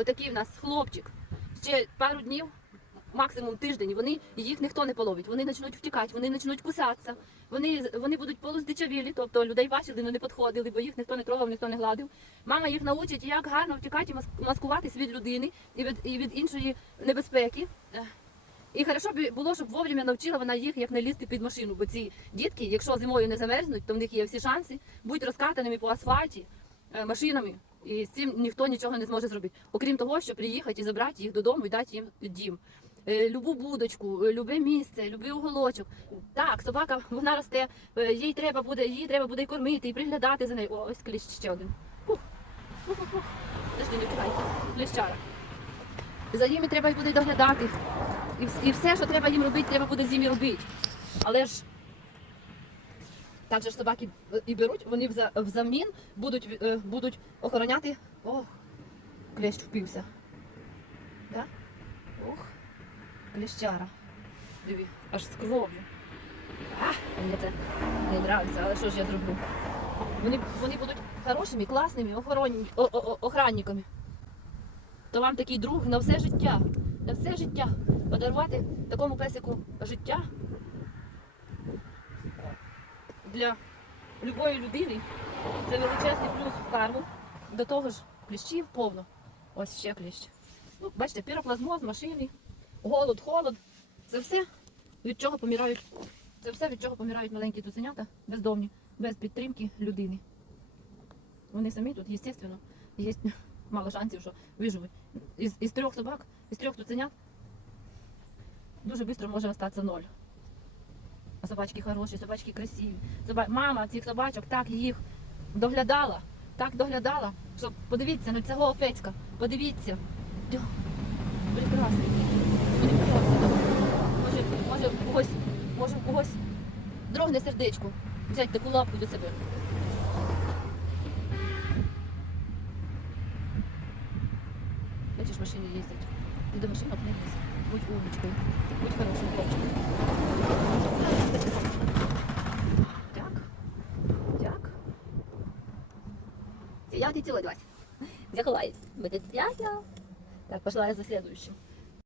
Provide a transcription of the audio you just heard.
отакий в нас хлопчик. Ще пару днів, максимум тиждень, вони їх ніхто не половить. Вони почнуть втікати, вони почнуть кусатися. Вони, вони будуть полуздичавілі, тобто людей бачили, але не підходили, бо їх ніхто не трогав, ніхто не гладив. Мама їх научить, як гарно втікати і маскуватись від людини і від, і від іншої небезпеки. І хорошо б було, щоб вовремя навчила вона їх, як не лізти під машину. Бо ці дітки, якщо зимою не замерзнуть, то в них є всі шанси бути розкатаними по асфальті е, машинами. І з цим ніхто нічого не зможе зробити. Окрім того, що приїхати і забрати їх додому і дати їм дім. Е, Любу будочку, е, любе місце, любий уголочок. Так, собака вона росте, е, їй треба буде, її треба буде і кормити, і приглядати за нею. О, ось кліщ ще один. Ух, ух, ух. Подожди, не втікай. Кліщара. За ними треба буде доглядати. І все, що треба їм робити, треба буде з ними робити. Але ж так же собаки і беруть, вони взамін будуть, е, будуть охороняти. Ох, клещ впився. Да? Ох, клещара. Диві, аж з кров'ю. Мені це не подобається, але що ж я зроблю? Вони, вони будуть хорошими, класними охоронні, охранниками. То вам такий друг на все життя. На все життя. Подарувати такому песику життя для любої людини це величезний плюс в карму. До того ж, кліщів повно. Ось ще кліщ. Ну, бачите, піроплазмоз, машини, голод, холод. Це все від чого помирають. Це все від чого помирають маленькі цуценята, бездомні, без підтримки людини. Вони самі тут, звісно, є мало шансів, що виживуть. Із, із трьох собак, із трьох цуценят дуже швидко може остатися ноль. А собачки хороші, собачки красиві. Соба... Мама цих собачок так їх доглядала, так доглядала, що подивіться на цього опецька, подивіться. Дьо, Прекрасний. Може, може, когось, може, когось дрогне сердечко. Взяти таку лапку до себе. Бачиш, машини їздять. Ти до машинок не. Будь умничкою. Будь хорошим хлопчиком. Так. Так. Я ты целовать. Заховаюсь. ховаюсь? Будет ясно. Так, пошла я за следующим.